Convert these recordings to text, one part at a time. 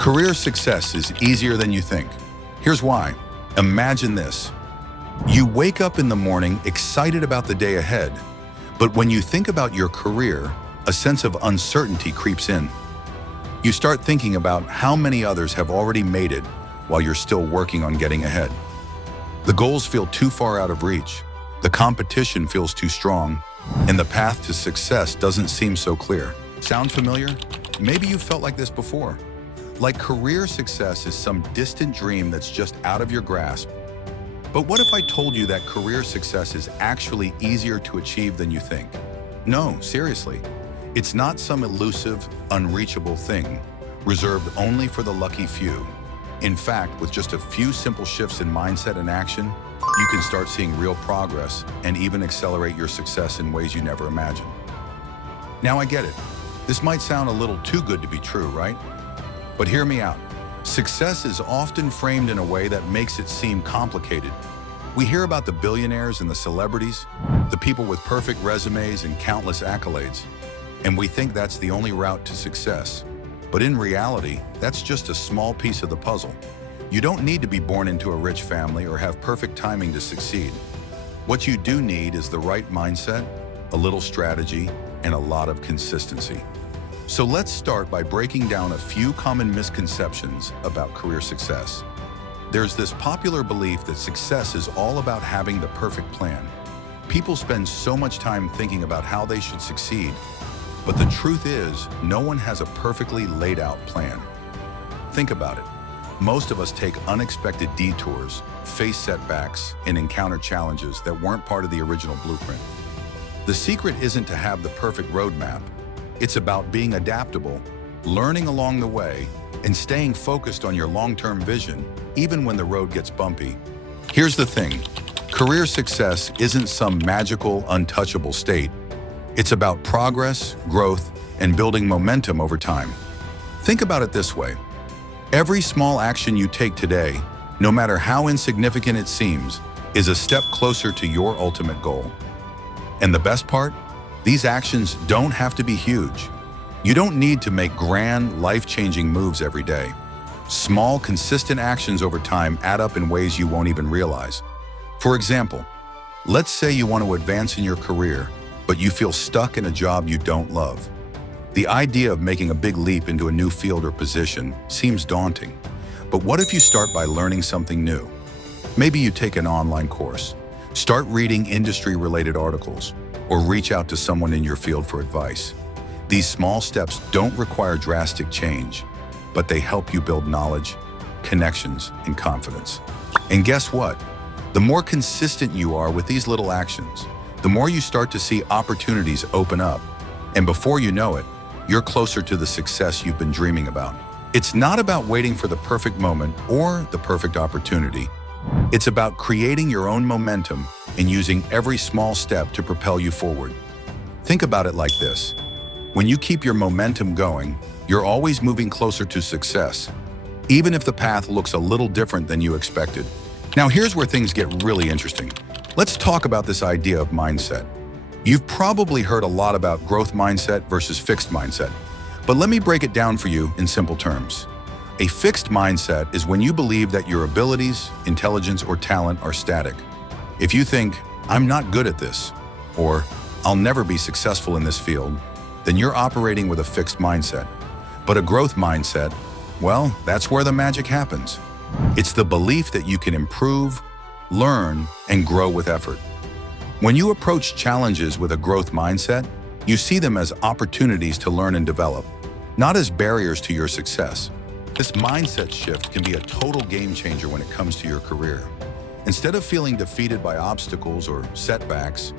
Career success is easier than you think. Here's why. Imagine this. You wake up in the morning excited about the day ahead, but when you think about your career, a sense of uncertainty creeps in. You start thinking about how many others have already made it while you're still working on getting ahead. The goals feel too far out of reach, the competition feels too strong, and the path to success doesn't seem so clear. Sound familiar? Maybe you felt like this before. Like career success is some distant dream that's just out of your grasp. But what if I told you that career success is actually easier to achieve than you think? No, seriously. It's not some elusive, unreachable thing, reserved only for the lucky few. In fact, with just a few simple shifts in mindset and action, you can start seeing real progress and even accelerate your success in ways you never imagined. Now I get it. This might sound a little too good to be true, right? But hear me out. Success is often framed in a way that makes it seem complicated. We hear about the billionaires and the celebrities, the people with perfect resumes and countless accolades, and we think that's the only route to success. But in reality, that's just a small piece of the puzzle. You don't need to be born into a rich family or have perfect timing to succeed. What you do need is the right mindset, a little strategy, and a lot of consistency. So let's start by breaking down a few common misconceptions about career success. There's this popular belief that success is all about having the perfect plan. People spend so much time thinking about how they should succeed, but the truth is, no one has a perfectly laid out plan. Think about it. Most of us take unexpected detours, face setbacks, and encounter challenges that weren't part of the original blueprint. The secret isn't to have the perfect roadmap. It's about being adaptable, learning along the way, and staying focused on your long-term vision, even when the road gets bumpy. Here's the thing. Career success isn't some magical, untouchable state. It's about progress, growth, and building momentum over time. Think about it this way. Every small action you take today, no matter how insignificant it seems, is a step closer to your ultimate goal. And the best part? These actions don't have to be huge. You don't need to make grand, life-changing moves every day. Small, consistent actions over time add up in ways you won't even realize. For example, let's say you want to advance in your career, but you feel stuck in a job you don't love. The idea of making a big leap into a new field or position seems daunting. But what if you start by learning something new? Maybe you take an online course, start reading industry-related articles, or reach out to someone in your field for advice. These small steps don't require drastic change, but they help you build knowledge, connections, and confidence. And guess what? The more consistent you are with these little actions, the more you start to see opportunities open up. And before you know it, you're closer to the success you've been dreaming about. It's not about waiting for the perfect moment or the perfect opportunity. It's about creating your own momentum and using every small step to propel you forward. Think about it like this. When you keep your momentum going, you're always moving closer to success, even if the path looks a little different than you expected. Now here's where things get really interesting. Let's talk about this idea of mindset. You've probably heard a lot about growth mindset versus fixed mindset, but let me break it down for you in simple terms. A fixed mindset is when you believe that your abilities, intelligence, or talent are static. If you think, I'm not good at this, or I'll never be successful in this field, then you're operating with a fixed mindset. But a growth mindset, well, that's where the magic happens. It's the belief that you can improve, learn, and grow with effort. When you approach challenges with a growth mindset, you see them as opportunities to learn and develop, not as barriers to your success. This mindset shift can be a total game changer when it comes to your career. Instead of feeling defeated by obstacles or setbacks,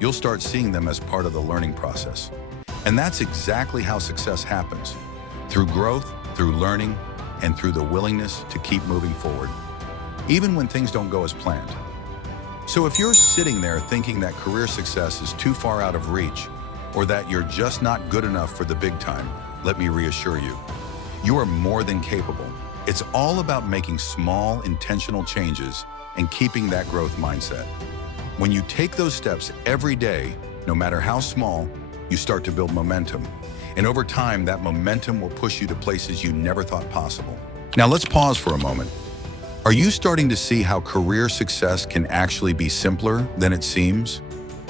you'll start seeing them as part of the learning process. And that's exactly how success happens. Through growth, through learning, and through the willingness to keep moving forward, even when things don't go as planned. So if you're sitting there thinking that career success is too far out of reach, or that you're just not good enough for the big time, let me reassure you, you are more than capable. It's all about making small, intentional changes and keeping that growth mindset. When you take those steps every day, no matter how small, you start to build momentum. And over time, that momentum will push you to places you never thought possible. Now let's pause for a moment. Are you starting to see how career success can actually be simpler than it seems?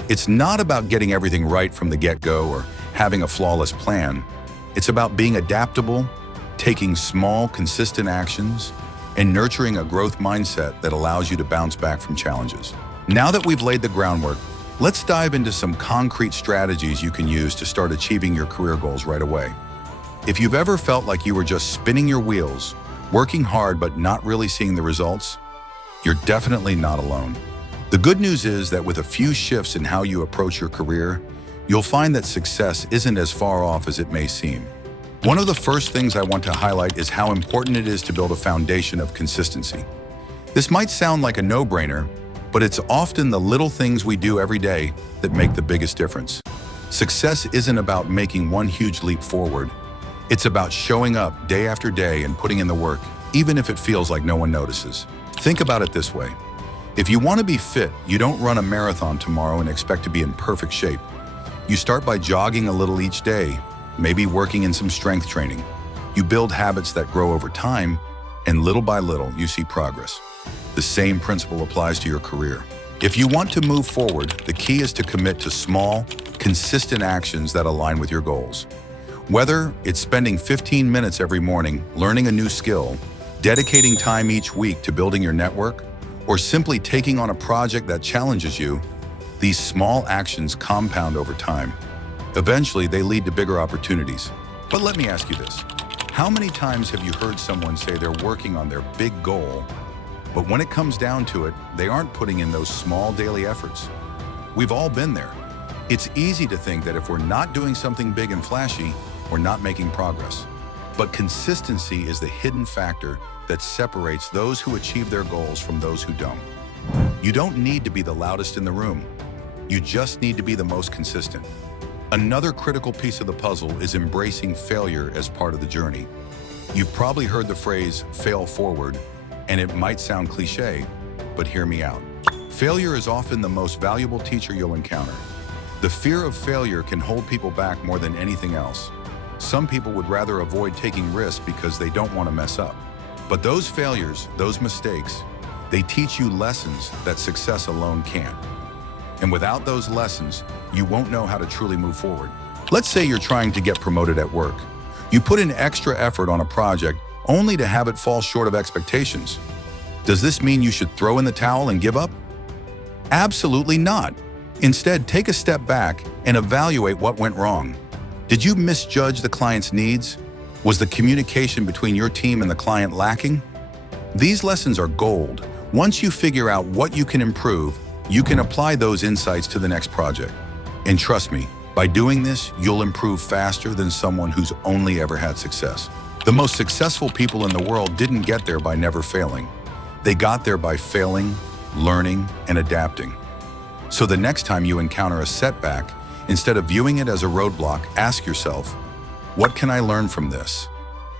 It's not about getting everything right from the get-go or having a flawless plan. It's about being adaptable, taking small, consistent actions, and nurturing a growth mindset that allows you to bounce back from challenges. Now that we've laid the groundwork, let's dive into some concrete strategies you can use to start achieving your career goals right away. If you've ever felt like you were just spinning your wheels, working hard but not really seeing the results, you're definitely not alone. The good news is that with a few shifts in how you approach your career, you'll find that success isn't as far off as it may seem. One of the first things I want to highlight is how important it is to build a foundation of consistency. This might sound like a no-brainer, but it's often the little things we do every day that make the biggest difference. Success isn't about making one huge leap forward. It's about showing up day after day and putting in the work, even if it feels like no one notices. Think about it this way. If you want to be fit, you don't run a marathon tomorrow and expect to be in perfect shape. You start by jogging a little each day, maybe working in some strength training. You build habits that grow over time, and little by little, you see progress. The same principle applies to your career. If you want to move forward, the key is to commit to small, consistent actions that align with your goals. Whether it's spending 15 minutes every morning learning a new skill, dedicating time each week to building your network, or simply taking on a project that challenges you, these small actions compound over time. Eventually, they lead to bigger opportunities. But let me ask you this. How many times have you heard someone say they're working on their big goal, but when it comes down to it, they aren't putting in those small daily efforts? We've all been there. It's easy to think that if we're not doing something big and flashy, we're not making progress. But consistency is the hidden factor that separates those who achieve their goals from those who don't. You don't need to be the loudest in the room. You just need to be the most consistent. Another critical piece of the puzzle is embracing failure as part of the journey. You've probably heard the phrase, fail forward, and it might sound cliche, but hear me out. Failure is often the most valuable teacher you'll encounter. The fear of failure can hold people back more than anything else. Some people would rather avoid taking risks because they don't want to mess up. But those failures, those mistakes, they teach you lessons that success alone can't. And without those lessons, you won't know how to truly move forward. Let's say you're trying to get promoted at work. You put in extra effort on a project only to have it fall short of expectations. Does this mean you should throw in the towel and give up? Absolutely not. Instead, take a step back and evaluate what went wrong. Did you misjudge the client's needs? Was the communication between your team and the client lacking? These lessons are gold. Once you figure out what you can improve, you can apply those insights to the next project. And trust me, by doing this, you'll improve faster than someone who's only ever had success. The most successful people in the world didn't get there by never failing. They got there by failing, learning, and adapting. So the next time you encounter a setback, instead of viewing it as a roadblock, ask yourself, what can I learn from this?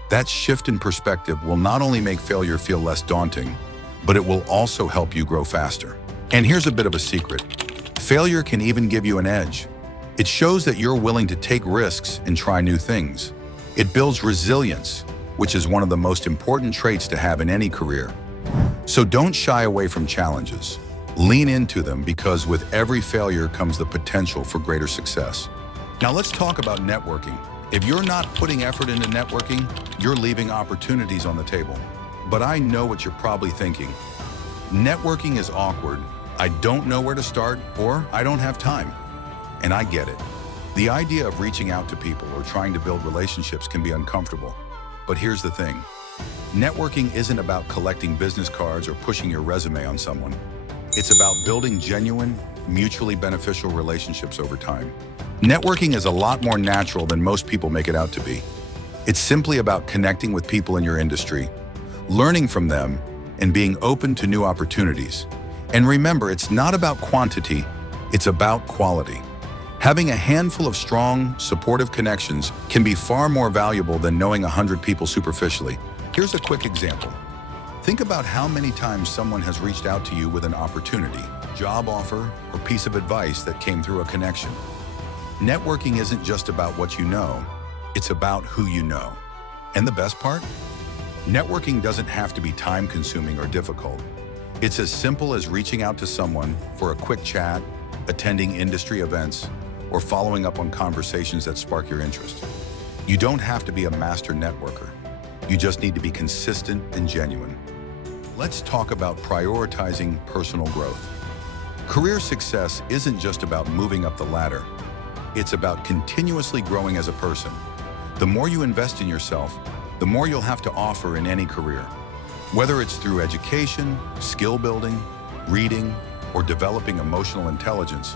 That shift in perspective will not only make failure feel less daunting, but it will also help you grow faster. And here's a bit of a secret. Failure can even give you an edge. It shows that you're willing to take risks and try new things. It builds resilience, which is one of the most important traits to have in any career. So don't shy away from challenges. Lean into them because with every failure comes the potential for greater success. Now let's talk about networking. If you're not putting effort into networking, you're leaving opportunities on the table. But I know what you're probably thinking. Networking is awkward. I don't know where to start, or I don't have time. And I get it. The idea of reaching out to people or trying to build relationships can be uncomfortable. But here's the thing. Networking isn't about collecting business cards or pushing your resume on someone. It's about building genuine, mutually beneficial relationships over time. Networking is a lot more natural than most people make it out to be. It's simply about connecting with people in your industry, learning from them, and being open to new opportunities. And remember, it's not about quantity, it's about quality. Having a handful of strong, supportive connections can be far more valuable than knowing 100 people superficially. Here's a quick example. Think about how many times someone has reached out to you with an opportunity, job offer, or piece of advice that came through a connection. Networking isn't just about what you know, It's about who you know. And the best part? Networking doesn't have to be time-consuming or difficult. It's as simple as reaching out to someone for a quick chat, attending industry events, or following up on conversations that spark your interest. You don't have to be a master networker. You just need to be consistent and genuine. Let's talk about prioritizing personal growth. Career success isn't just about moving up the ladder. It's about continuously growing as a person. The more you invest in yourself, the more you'll have to offer in any career. Whether it's through education, skill building, reading, or developing emotional intelligence,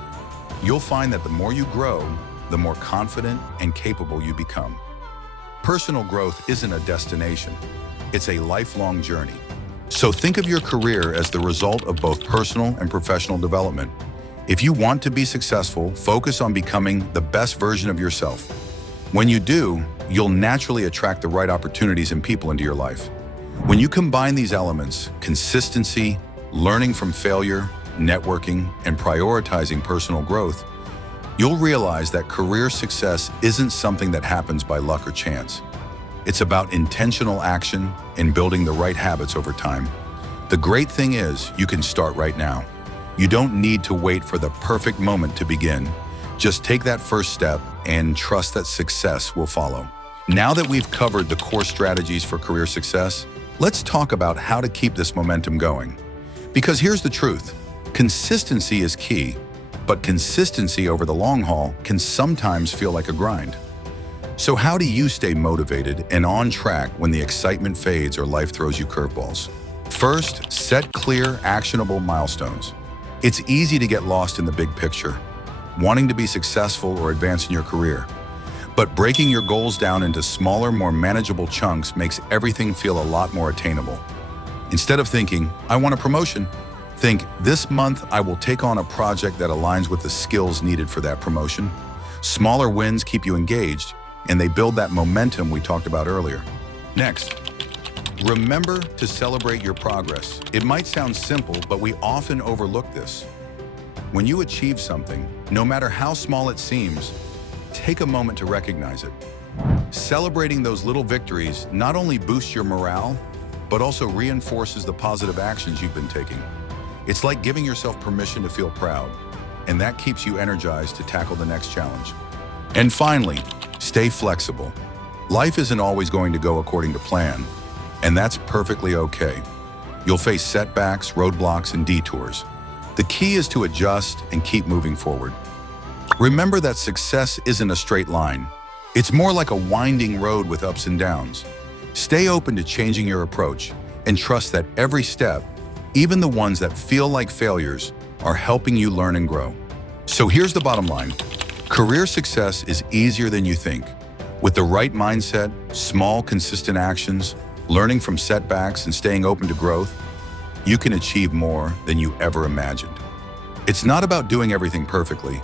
you'll find that the more you grow, the more confident and capable you become. Personal growth isn't a destination. It's a lifelong journey. So think of your career as the result of both personal and professional development. If you want to be successful, focus on becoming the best version of yourself. When you do, you'll naturally attract the right opportunities and people into your life. When you combine these elements, consistency, learning from failure, networking, and prioritizing personal growth, you'll realize that career success isn't something that happens by luck or chance. It's about intentional action and building the right habits over time. The great thing is, you can start right now. You don't need to wait for the perfect moment to begin. Just take that first step and trust that success will follow. Now that we've covered the core strategies for career success, let's talk about how to keep this momentum going. Because here's the truth, consistency is key, but consistency over the long haul can sometimes feel like a grind. So how do you stay motivated and on track when the excitement fades or life throws you curveballs? First, set clear, actionable milestones. It's easy to get lost in the big picture, wanting to be successful or advance in your career. But breaking your goals down into smaller, more manageable chunks makes everything feel a lot more attainable. Instead of thinking, I want a promotion, think, this month I will take on a project that aligns with the skills needed for that promotion. Smaller wins keep you engaged, and they build that momentum we talked about earlier. Next, remember to celebrate your progress. It might sound simple, but we often overlook this. When you achieve something, no matter how small it seems, take a moment to recognize it. Celebrating those little victories not only boosts your morale, but also reinforces the positive actions you've been taking. It's like giving yourself permission to feel proud, and that keeps you energized to tackle the next challenge. And finally, stay flexible. Life isn't always going to go according to plan, and that's perfectly okay. You'll face setbacks, roadblocks, and detours. The key is to adjust and keep moving forward. Remember that success isn't a straight line. It's more like a winding road with ups and downs. Stay open to changing your approach and trust that every step, even the ones that feel like failures, are helping you learn and grow. So here's the bottom line. Career success is easier than you think. With the right mindset, small, consistent actions, learning from setbacks, and staying open to growth, you can achieve more than you ever imagined. It's not about doing everything perfectly.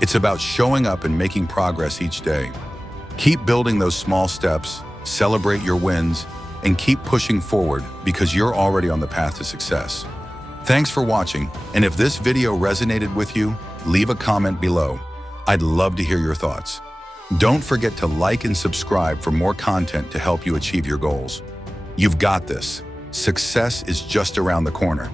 It's about showing up and making progress each day. Keep building those small steps, celebrate your wins, and keep pushing forward because you're already on the path to success. Thanks for watching, and if this video resonated with you, leave a comment below. I'd love to hear your thoughts. Don't forget to like and subscribe for more content to help you achieve your goals. You've got this. Success is just around the corner.